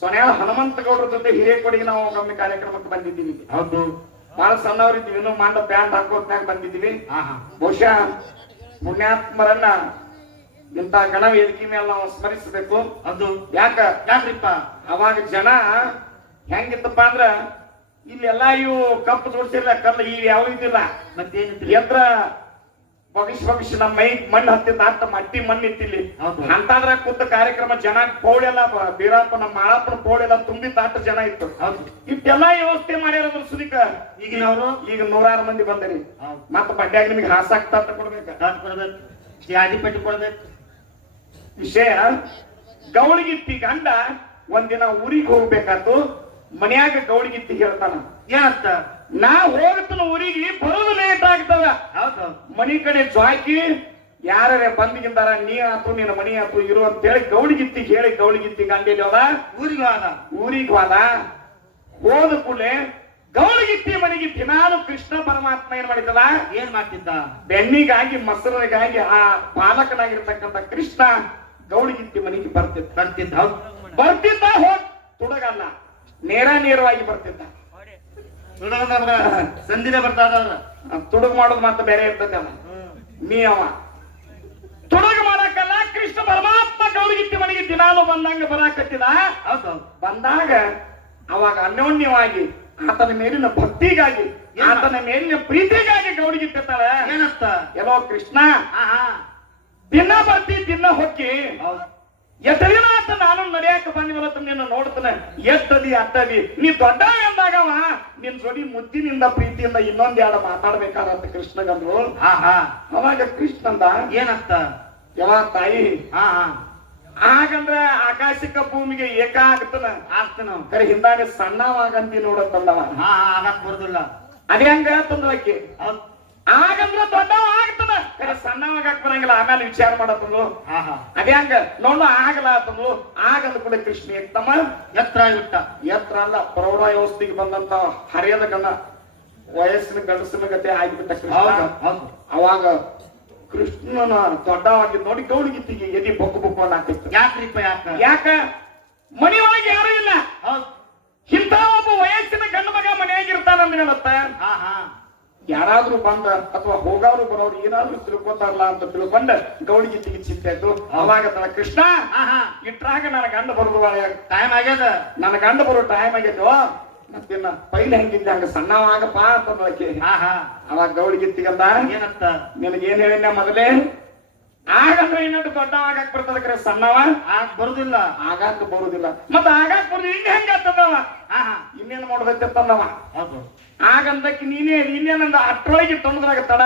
ಸೊನ್ಯಾಳ ಹನುಮಂತ ಗೌಡ್ರ ಜೊತೆ ಹಿರೇಕೊಡಿಗೆ ನಾವು ಒಮ್ಮೆ ಕಾರ್ಯಕ್ರಮಕ್ಕೆ ಬಂದಿದ್ದೀವಿ. ಹೌದು. ಬಹಳ ಸಣ್ಣವರಿದ್ದೀವಿ ಇನ್ನು ಮಂಡ ಪ್ಯಾಂಟ್ ಹಾಕೋತ್ನಾಗ ಬಂದಿದ್ದೀವಿ. ಬಹುಶಃ ಪುಣ್ಯಾತ್ಮರನ್ನ ಇಂಥ ಗಣ ವೇದಿಕೆ ಮೇಲೆ ನಾವು ಸ್ಮರಿಸಬೇಕು. ಅದು ಯಾಕ ಯಾಕ್ರಿಪ್ಪ? ಅವಾಗ ಜನ ಹೆಂಗಿತ್ತಪ್ಪ ಅಂದ್ರ ಇಲ್ಲೆಲ್ಲ ಇವು ಕಪ್ಪು ತೋರಿಸಿಲ್ಲ ಕಲ್ಲ ಇವ್ ಯಾವ ಇದಿಲ್ಲ. ಏನಿದ್ರೆ ಯಂತ್ರ ಭವಿಷ್ಯ ಭವಿಷ್ಯ ನಮ್ಮ ಮೈ ಮಣ್ಣು ಹತ್ತಿದ ಅಂತ ಮಟ್ಟಿ ಮಣ್ಣು ಇತ್ತಿಲ್ಲಿ. ಅಂತಂದ್ರ ಕೂತ ಕಾರ್ಯಕ್ರಮ ಜನ ಪೌಳೆಲ್ಲ ಬೀರಪ್ಪ ನಮ್ಮ ಮಾಳಪ್ಪನ ಪೌಳೆಲ್ಲ ತುಂಬಿ ತಾಟ ಜನ ಇತ್ತು. ಇಷ್ಟೆಲ್ಲಾ ವ್ಯವಸ್ಥೆ ಮಾಡ್ಯಾರ ಈಗ ಈಗಿನವರು? ಈಗ ನೂರಾರು ಮಂದಿ ಬಂದರಿ. ಮತ್ತ ಬಡ್ಡ್ಯಾಗ ನಿಮಗೆ ಹಾಸಾಕ್ ಅಂತ ಕೊಡ್ಬೇಕ. ದಾಟ್ ಕೊಡ್ಬೇಕು. ಜಾಡಿ ಪಟ್ಟಿ ಕೊಡ್ಬೇಕು. ವಿಷಯ ಗೌಳಿಗಿತ್ತಿ ಗಂಡ ಒಂದಿನ ಊರಿಗೆ ಹೋಗ್ಬೇಕಾತು ಮನ್ಯಾಗ ಗೌಳಿಗಿತ್ತಿ ಹೇಳ್ತಾನ. ಏನಂತ ನಾ ಹೋಗ್ತಾನ ಊರಿಗೆ ಬರೋದು ಲೇಟ್ ಆಗ್ತದ ಹೌದು ಹೌದು ಮನಿ ಕಡೆ ಜಾಕಿ ಯಾರೇ ಬಂದಿಗಿಂದಾರ ನೀ ಆತು ನಿನ್ನ ಮನಿ ಆತು ಇರು ಅಂತ ಹೇಳಿ ಗೌಳಿಗಿತ್ತಿ ಹೇಳಿ ಗೌಳಿಗಿತ್ತಿ ಗಂಡೇಲಿ ಅವ ಊರಿಗೆ ಹೋದ. ಊರಿಗೆ ಹೋದ? ಹೋದ ಕೂಡಲೇ ಗೌಳಿಗಿತ್ತಿ ಮನೆಗೆ ದಿನಾಲು ಕೃಷ್ಣ ಪರಮಾತ್ಮ ಏನ್ ಮಾಡಿದ್ದಲ್ಲ ಏನ್ ಮಾಡ್ತಿದ್ದ? ಬೆನ್ನಿಗಾಗಿ ಮೊಸರಿಗಾಗಿ ಆ ಪಾಲಕನಾಗಿರ್ತಕ್ಕಂಥ ಕೃಷ್ಣ ಗೌಳಿಗಿತ್ತಿ ಮನೆಗೆ ಬರ್ತಿದ್ದ. ಬರ್ತಿದ್ದ ಹೌದು. ಬರ್ತಿದ್ದ ಹೋಗ್ ತುಡಗಲ್ಲ. ನೇರ ನೇರವಾಗಿ ಬರ್ತಿದ್ದ. ಹುಡುಗನ ಸಂಧಿನೇ ಬರ್ತಾ ಇದ್ರ ತುಡುಗ ತುಡುಗು ಮಾಡೋದು ಮತ್ತೆ ಬೇರೆ ಇರ್ತದೆ ಅವ ಮೀ ಅವ. ತುಡುಗ ಮಾಡಕ್ಕಲ್ಲ ಕೃಷ್ಣ ಪರಮಾತ್ಮ ಗೌರಿಗಿತ್ತಿ ಮನೆಗೆ ದಿನಾಲು ಬಂದಂಗ ಬರಾಕತ್ತಿದ. ಬಂದಾಗ ಅವಾಗ ಅನ್ಯೋನ್ಯವಾಗಿ ಆತನ ಮೇಲಿನ ಭಕ್ತಿಗಾಗಿ ಆತನ ಮೇಲಿನ ಪ್ರೀತಿಗಾಗಿ ಗೌಡಿಗಿತ್ತಿರ್ತಾಳೆ ಏನಂತ? ಎಲ್ಲೋ ಕೃಷ್ಣ ದಿನ ಬರ್ತಿ ದಿನ ಹೊಕ್ಕಿ ಎತ್ತದಿನ ಅಂತ ನಾನು ನಡೆಯಕ್ಕೆ ಬಂದಿವಲತ್ತ ನಿನ್ನ ನೋಡ್ತಾನೆ. ಎಷ್ಟದಿ ಅತ್ತದಿ ನೀ ದೊಡ್ಡ ಎಂದಾಗವ? ನಿನ್ ಜೋಡಿ ಮುದ್ದಿನಿಂದ ಪ್ರೀತಿಯಿಂದ ಇನ್ನೊಂದ್ ಎರಡು ಮಾತಾಡ್ಬೇಕಾದಂತ ಕೃಷ್ಣಗಂದ್ರು ಹಾ ಹಾ. ಅವಾಗ ಕೃಷ್ಣಂದ ಏನಂತ? ಯಾವ ತಾಯಿ ಹಾ ಹಾ. ಹಾಗಂದ್ರ ಆಕಾಶಕ್ಕ ಭೂಮಿಗೆ ಏಕ ಆಗ್ತನ ಆಗ್ತಾನ ಕರೆ ಹಿಂದಾಗ ಸಣ್ಣವಾಗಂತಿ ನೋಡತ್ತಂದವ ಹಾ ಹಾ ಆಗಕ್ ಬರುದಿಲ್ಲ. ಅದೇ ಹಂಗ ತಂದಕ್ಕೆ ಆಗಂದ್ರ ದೊಡ್ಡ ಆಗ್ತದ ಕರೆ ಸಣ್ಣವಾಗ ಬರಂಗಿಲ್ಲ ಆಮೇಲೆ ವಿಚಾರ ಮಾಡತ್ತಂದ್ರು. ಅದೇ ಹಂಗ? ನೋಡು ಆಗಲ್ಲ ಆತಂದ್ರು ಆಗಂದ ಕೂಡ ಕೃಷ್ಣ ಎತ್ತಮ್ಮ. ಎತ್ತರ ಬಿಟ್ಟ ಎತ್ರ ಅಲ್ಲ ಪ್ರೌಢ ವ್ಯವಸ್ಥೆಗೆ ಬಂದಂತ ಹರಿಯದ ಗಣ ವಯಸ್ಸಿನ ಗಂಡಸಿನ ಗತೆ ಆಗಿಬಿಟ್ಟ ಅವಾಗ ಕೃಷ್ಣನ ದೊಡ್ಡವಾಗಿ ನೋಡಿ ಗೌಡಿಗಿತ್ತಿಗೆ ಎದಿ ಬೊಕ್ಕು ಬೊಕ್ಕ ಯಾಕೆ ಯಾಕ್ರಿಪ್ಪ ಯಾಕ? ಯಾಕ? ಮನೆಯೊಳಗೆ ಯಾರು ಇಲ್ಲ. ಇಂಥ ಒಬ್ಬ ವಯಸ್ಸಿನ ಗಂಡು ಮಗ ಇರ್ತಾನೆ ಹಾ ಹಾ. ಯಾರಾದ್ರೂ ಬಂದ ಅಥವಾ ಹೋಗಾರು ಬರೋರು ಏನಾದ್ರೂ ತಿಳ್ಕೊತಾರಲ್ಲ ಅಂತ ತಿಳ್ಕೊಂಡ ಗೌಡಿಗೆ ಆಯ್ತು ಅವಾಗ ತನ್ನ ಕೃಷ್ಣ ಇಟ್ರಾಗ ನನ್ನ ಗಂಡ ಬರೋದು ಟೈಮ್ ಆಗ್ಯದ. ನನ್ನ ಗಂಡ ಬರೋ ಟೈಮ್ ಆಗ್ಯದೋ? ಮತ್ತಿನ್ನ ಪೈಲ ಹೆಂಗಿದ್ದೆ ಹಂಗ ಸಣ್ಣವಾಗಪ್ಪ ಅಂತ ಹಾ ಅವಾಗ ಗೌಡಿಗೆ ತಿಗಂದ ಏನಂತ? ನಿನಗೇನ್ ಹೇಳಿನ ಮೊದಲೇ? ಆಗಂದ್ರೆ ಇನ್ನೊಂದು ಆಗಾಕ್ ಬರ್ತದ ಕರೆ ಸಣ್ಣವ. ಆಗ ಬರುದಿಲ್ಲ. ಆಗಾಕ ಬರುದಿಲ್ಲ. ಮತ್ತ ಆಗಾಕ್ ಬರುದು ಹಿಂಗ ಹೆಂಗ ಆಗ್ತದವ? ಇನ್ನೇನ್ ಮಾಡ್ದೈತೆ ತಂದವ ಹೌದು. ಆಗಂದಕ್ಕೆ ನೀನೇ ಇನ್ನೇನಂದ ಅಟ್ರೊಳಗೆ ತೊಂದ್ರಾಗ ತಡ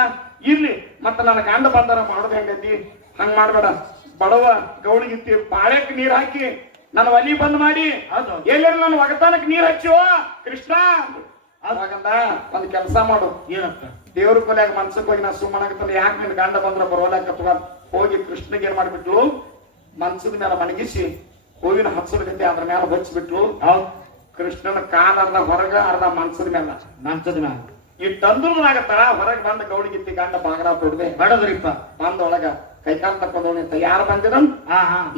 ಇರ್ಲಿ ಮತ್ತೆ ನನ್ನ ಗಂಡ ಬಂದಾರ ಮಾಡೋದು ಹೆಂಗೈತಿ? ಹಂಗ ಮಾಡ್ಬೇಡ. ಬಡವ ಗೌಳಿಗಿತ್ತಿ ಬಾಳೆಕ್ ನೀರ್ ಹಾಕಿ ನನ್ನ ಒಲಿ ಬಂದ್ ಮಾಡಿ ಎಲ್ಲರೂ ನನ್ನ ಒಗತಾನಕ್ ನೀರ್ ಹಚ್ಚುವ? ಕೃಷ್ಣ. ಅದಾಗಂದ ಒಂದ್ ಕೆಲಸ ಮಾಡು. ಏನಪ್ಪ ದೇವ್ರ ಕೊಲೆಯಾಗ ಮನ್ಸಕ್ ಹೋಗಿ ನಾ ಸುಮ್ಮನಾಗತ್ತಲ್ಲ ಯಾಕೆ ನಿನ್ ಗಂಡ ಬಂದ್ರ ಬರೋಲಾಕತ್ವ ಹೋಗಿ ಕೃಷ್ಣಗೆ ಏನ್ ಮಾಡ್ಬಿಟ್ಲು? ಮನ್ಸದ ಮೇಲೆ ಮಣಗಿಸಿ ಹೂವಿನ ಹಚ್ಚದ ಗತಿ ಅದ್ರ ಮೇಲೆ ಹಚ್ಚಿಬಿಟ್ಲು. ಹೌದು. ಕೃಷ್ಣನ ಕಾಲ ಅರ್ಧ ಹೊರಗ ಅರ್ಧ ಮನ್ಸದ ಮೇಲೆ. ಮನ್ಸದ ಮ್ಯಾಲ ಈ ತಂದ್ರದಾಗತ್ತಾಳ ಹೊರಗೆ ಬಂದ ಗೌಡಿಗಿತ್ತಿ ಗಂಡ ಬಾಗಡ ಕೊಡ್ದೆ ಬಡದ್ರಿಪ್ಪ. ಬಂದ ಒಳಗ ಕೈಕಾಲ್ ತಕ್ಕೊಂಡವನಿಂತ ಯಾರು ಬಂದಿರನ್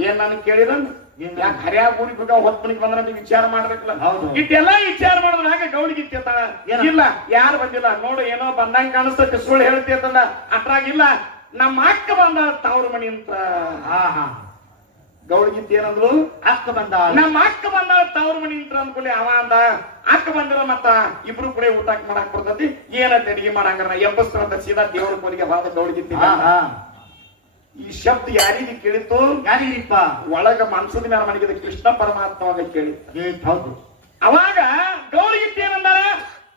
ಏನ್ ನನ್ ಕೇಳಿರನ್? ಯಾಕೆ ಹರ್ಯಾ ಊರಿಗೆ ಬಿಗ ಹೊತ್ತು ಮನಿಗೆ ಬಂದ್ರ ನೀವು ವಿಚಾರ ಮಾಡ್ಬೇಕಲ್ಲ? ಹೌದು. ಇಟ್ಟೆಲ್ಲ ವಿಚಾರ ಮಾಡಿದ್ರ ಹಾಗೆ ಗೌಡಿ ಗಿತ್ತಿ? ಇಲ್ಲ ಯಾರು ಬಂದಿಲ್ಲ. ನೋಡು ಏನೋ ಬಂದಂಗ ಕಾಣಿಸ್ತಕ್ಕೆ ಸುಳ್ಳು ಹೇಳ್ತಿ ಅಂತಂದ ಅಟ್ರಾಗಿಲ್ಲ ನಮ್ಮ ಅಕ್ಕ ಬಂದ ತವ್ರ ಮನಿ ಅಂತ. ಹಾ ಹಾ. ಗೌಡಗಿತ್ತಿ ಏನಂದ್ರು ಅಕ್ಕ ಬಂದ. ನಮ್ಮ ಅಕ್ಕ ಬಂದ ತವ್ರ ಮನಿ ಅಂತ ಅಂದ್ಕೊಳ್ಳಿ ಅವ ಅಂದ. ಅಕ್ಕ ಬಂದಿರ ಮತ್ತ ಇಬ್ರು ಕೂಡ ಊಟ ಮಾಡಕ್ ಬರ್ತತಿ. ಏನಂತ ಅಡಿಗೆ ಮಾಡಂಗಾರ ಎಬ್ಬಸ್ತಾರಂತ ಸೀದಾ ದೇವರ ಕೋಲಿಗೆ ಬಾದ ಹಾ ಈ ಶಬ್ದ ಯಾರಿಗೆ ಕೇಳಿತು ಯಾರಿಗಿಪ್ಪ ಒಳಗ ಮನ್ಸದ ಮೇಲೆ ಮನೆಗೆ ಕೃಷ್ಣ ಪರಮಾತ್ಮವಾಗ ಕೇಳಿ ಹೌದು. ಅವಾಗ ಗೌಡಗಿತ್ತಿ ಏನಂದಾರ?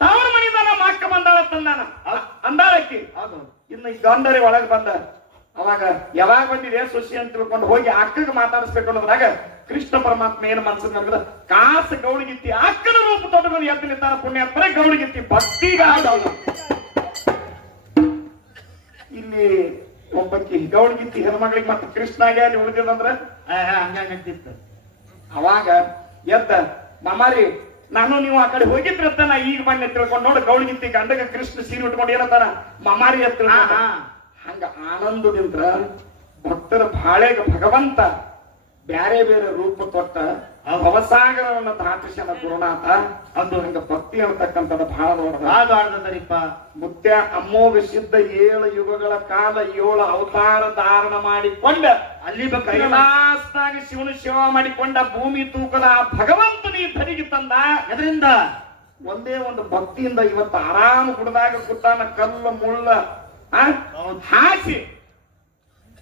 ತವ್ರ ಮನಿಯಿಂದ ನಮ್ಮ ಅಕ್ಕ ಬಂದಾಳ ತಂದಾನ ಅಂದಾಳಕ್ಕಿ. ಹೌದು. ಇನ್ನು ಈ ಗಂಡರಿ ಒಳಗ್ ಬಂದ. ಅವಾಗ ಯಾವಾಗ ಬಂದಿದೆ ಸುಶಿ ಅಂತ ತಿಳ್ಕೊಂಡು ಹೋಗಿ ಅಕ್ಕಗೆ ಮಾತಾಡಿಸ್ಬೇಕು ಅನ್ನೋದ್ರಾಗ ಕೃಷ್ಣ ಪರಮಾತ್ಮ ಏನ್ ಮನ್ಸದ್ ನನಗದ ಕಾಸ ಗೌಳಿಗಿತ್ತಿ ಅಕ್ಕನ ರೂಪ ತೊಡಗಲು ಎದ್ದು ಪುಣ್ಯ ಅಂತಾರೆ ಗೌಳಿಗಿತ್ತಿ ಭಕ್ತಿಗ ಇಲ್ಲಿ ಒಬ್ಬಕ್ಕಿ ಗೌಳಿಗಿತ್ತಿ ಹೆಣ್ಮಗಳಿಗೆ ಮತ್ತೆ ಕೃಷ್ಣಾಗೆ ಅಲ್ಲಿ ಉಳಿದಿದಂದ್ರ ಹಂಗಾಗಿತ್ತು ಅವಾಗ ಎದ್ದ ಮಾಮಾರಿ ನಾನು ನೀವು ಆ ಕಡೆ ಹೋಗಿದ್ರತ್ತ ನಾ ಈಗ ಬಂದೆ ತಿಳ್ಕೊಂಡು ನೋಡು ಗೌಳಿಗಿತ್ತಿ ಗಂಡಗ ಕೃಷ್ಣ ಸೀರೆ ಉಟ್ಕೊಂಡು ಏನಂತಾನ? ಮಮಾರಿ ಎತ್ತ ಹಂಗ ಆನಂದದಿಂದ ಭಕ್ತರ ಬಾಳೆಗ ಭಗವಂತ ಬ್ಯಾರೆ ಬೇರೆ ರೂಪ ತೊಟ್ಟ ಭವಸಾಗರವನ್ನ ದಾಟಿಸನ ಗುರುನಾಥ ಅದು ಹಂಗ ಭಕ್ತಿ ಅಂತಕ್ಕಂಥದ್ದು ಬಹಳ ನೋಡಿದ್ರಿಪ್ಪ ಮುಖ್ಯ ಮುತ್ಯ ಅಮ್ಮೋಗ ಸಿದ್ಧ ಏಳು ಯುಗಗಳ ಕಾಲ ಏಳು ಅವತಾರ ಧಾರಣ ಮಾಡಿಕೊಂಡ ಅಲ್ಲಿ ಕೈಲಾಸದಾಗ ಶಿವನ ಶಿವ ಮಾಡಿಕೊಂಡ ಭೂಮಿ ತೂಕದ ಆ ಭಗವಂತನಿ ಧರಿಗೆ ತಂದ. ಅದರಿಂದ ಒಂದೇ ಒಂದು ಭಕ್ತಿಯಿಂದ ಇವತ್ತು ಆರಾಮ ಕುಡ್ದಾಗ ಕುತ್ತಾನ ಕಲ್ಲು ಮುಳ್ಳ. ಹಾಸಿ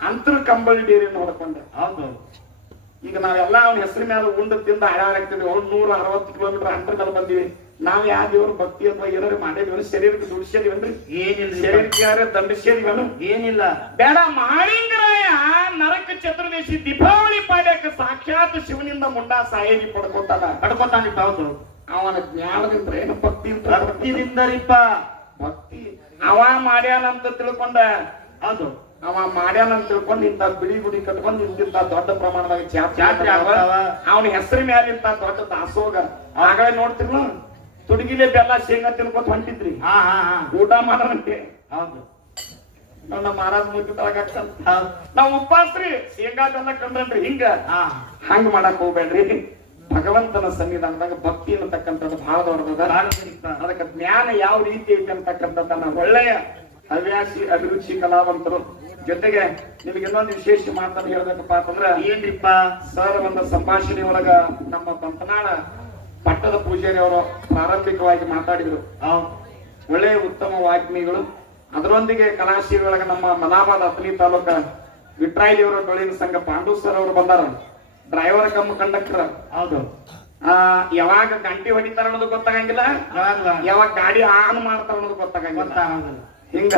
ಅಂತರ ಕಂಬಳಿ ಡೇರಿ ನೋಡ್ಕೊಂಡ. ಹೌದು. ಈಗ ನಾವೆಲ್ಲ ಅವನ ಹೆಸರು ಮೇಲೆ ಉಂಡ ತಿಂದ ಹಾಳಾಗ್ತೀವಿ ಅವ್ನು ನೂರ ಅರವತ್ತು ಕಿಲೋಮೀಟರ್ ಅಂತರ ಮೇಲೆ ಬಂದೀವಿ. ನಾವ್ ಯಾವ ದೇವ್ರ ಭಕ್ತಿ ಅಥವಾ ಏನಾರು ಮಾಡಿದೀವಿ ಶರೀರಕ್ಕೆ ದುಡಿಸ್ಯದಿವನ್ರಿ ಏನಿಲ್ಲ. ಶರೀರಕ್ಕೆ ಯಾರು ದಂಡಿಸ್ಯದಿವನು ಏನಿಲ್ಲ. ಬೇಡ ಮಾಳಿಂಗರಾಯ ನರಕ ಚತುರ್ದಶಿ ದೀಪಾವಳಿ ಪಾಡ್ಯಕ್ಕೆ ಸಾಕ್ಷಾತ್ ಶಿವನಿಂದ ಮುಂಡಾ ಸಾಯಗಿ ಪಡ್ಕೊತಾನ. ಪಡ್ಕೊತಾನಿಪ್ಪ ಹೌದು. ಅವನ ಜ್ಞಾನದಿಂದ ಏನು ಭಕ್ತಿ ಭಕ್ತಿಯಿಂದ ಭಕ್ತಿದಿಂದರಿಪ್ಪ. ಭಕ್ತಿ. ಅವ ಮಾಡ್ಯಾನಂತ ತಿಳ್ಕೊಂಡ ಅದು ಅವ ಮಾಡ್ಯಾನಂತ ತಿಳ್ಕೊಂಡು ಇಂತ ಬಿಳಿ ಗುಡಿ ಕಟ್ಕೊಂಡು ಇಂತಿಂತ ದೊಡ್ಡ ಪ್ರಮಾಣದಾಗ ಜಾತ್ರೆ. ಅವನ ಹೆಸರು ಮ್ಯಾಲ ಇಂತ ದೊಡ್ಡ ದಾಸೋಗ. ಆಗಲೇ ನೋಡ್ತಿರ್ಲ? ತುಡುಗಿಲೆ ಬೆಲ್ಲ ಶೇಂಗಾ ತಿನ್ಕೊತ ಹೊಂಟಿದ್ರಿ. ಹಾ ಹಾ ಹಾ. ಊಟ ಮಾಡ್ರಂತೆ ಹೌದು. ನನ್ನ ಮಹಾರಾಜ್ ಮೂರ್ತಿ ಹೌದು. ನಾವು ಉಪ್ಪಾಸ್ರಿ ಶೇಂಗಾ ಬೆಲ್ಲ ಕಂಡ್ರನ್ರಿ ಹಿಂಗ. ಹಂಗ ಮಾಡಕ್ ಹೋಗ್ಬೇಡ್ರಿ ಭಗವಂತನ ಸನ್ನಿಧಾನದಾಗ ಭಕ್ತಿ ಅನ್ನತಕ್ಕಂಥದ್ದು ಭಾವ ದೊಡ್ಡದ ಅದಕ್ಕೆ ಜ್ಞಾನ ಯಾವ ರೀತಿ ಐತೆ ಅಂತಕ್ಕಂಥದ್ದನ್ನ ಒಳ್ಳೆಯ ಹವ್ಯಾಸಿ ಅಭಿರುಚಿ ಕಲಾವಂತರು ಜೊತೆಗೆ ನಿಮಗೆ ಇನ್ನೊಂದು ವಿಶೇಷ ಮಾತನ್ನು ಹೇಳ್ಬೇಕಪ್ಪ ಅಂತಂದ್ರೆ ಏನ್ರಿಪ್ಪ? ಸರ್ ಒಂದು ಸಂಭಾಷಣೆ ಒಳಗ ನಮ್ಮ ಪಂಪನಾಳ ಪಟ್ಟದ ಪೂಜಾರಿ ಅವರು ಪ್ರಾರಂಭಿಕವಾಗಿ ಮಾತಾಡಿದ್ರು. ಒಳ್ಳೆಯ ಉತ್ತಮ ವಾಗ್ಮಿಗಳು. ಅದರೊಂದಿಗೆ ಕಲಾಶಿ ಒಳಗ ನಮ್ಮ ಮಲಾಬಾದ್ ಅತ್ನಿ ತಾಲೂಕ ವಿಟ್ರಾಯಿ ದೇವರ ಟೊಳಿನ ಸಂಘ ಪಾಂಡು ಸರ್ ಅವರು ಬಂದಾರ. Driver cum conductor. ಹೌದು. ಆ ಯಾವಾಗ ಗಂಟೆ ಹೊಡಿತಾರ ಅನ್ನೋದು ಗೊತ್ತಾಗಂಗಿಲ್ಲ. ಯಾವಾಗ ಗಾಡಿ ಆನ್ ಮಾಡ್ತಾರ ಅನ್ನೋದು ಗೊತ್ತಾಗಂಗಿಲ್ಲ. ಹಿಂಗ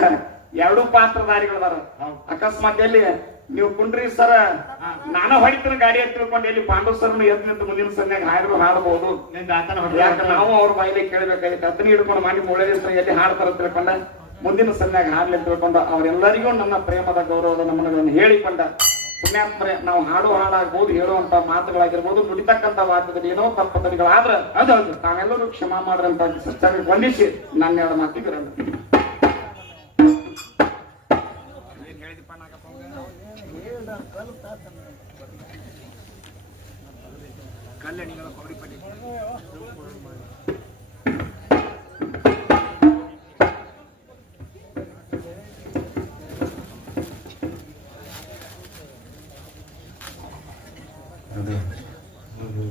ಎರಡು ಪಾತ್ರಧಾರಿಗಳದಾರ. ಅಕಸ್ಮಾತ್ ಎಲ್ಲಿ ನೀವು ಕುಂಡ್ರಿ ಸರ ನಾನು ಹೊಡಿತೀನಿ ಗಾಡಿ ಅಂತ ತಿಳ್ಕೊಂಡು ಎಲ್ಲಿ ಪಾಂಡು ಸರ್ನ ಎದ್ ನಿಂತು ಮುಂದಿನ ಸಂಧ್ಯಾಗ ಹಾಡಿದ್ರು ಹಾಡಬಹುದು ಯಾಕ ನಾವು ಅವ್ರ ಬಾಯಿಲೆ ಕೇಳಬೇಕಾಗಿ ಅದನ್ನ ಹಿಡ್ಕೊಂಡು ಮಾಡಿ ಮೂಳೆ ಎಲ್ಲಿ ಹಾಡ್ತಾರ ತಿಳ್ಕೊಂಡ ಮುಂದಿನ ಸಂಧ್ಯಾಗ ಹಾಡ್ಲಿ ತಿಳ್ಕೊಂಡ ತಿಳ್ಕೊಂಡು ಅವರೆಲ್ಲರಿಗೂ ನನ್ನ ಪ್ರೇಮದ ಗೌರವದ ನಮ್ಮನ್ನು ಹೇಳಿಕೊಂಡ ಪುಣ್ಯಾತ್ಮರೆ, ನಾವು ಹಾಡು ಹಾಡಾಗ್ಬೋದು, ಹೇಳುವಂತ ಮಾತುಗಳಾಗಿರ್ಬೋದು ನುಡಿತಕ್ಕಂಥ ವಾದ್ಯದಲ್ಲಿ ಏನೋ ತಪ್ಪತ್ತರಿಗಳಾದ್ರ ಹೌದು. ತಾವೆಲ್ಲರೂ ಕ್ಷಮಾ ಮಾಡ್ರಂತ ಸತ್ಯಾಗಿ ವಂದಿಸಿ ನನ್ನ ಎರಡು ಮಾತಿಗೆ ವಿರಾಮ. ಹಲೋ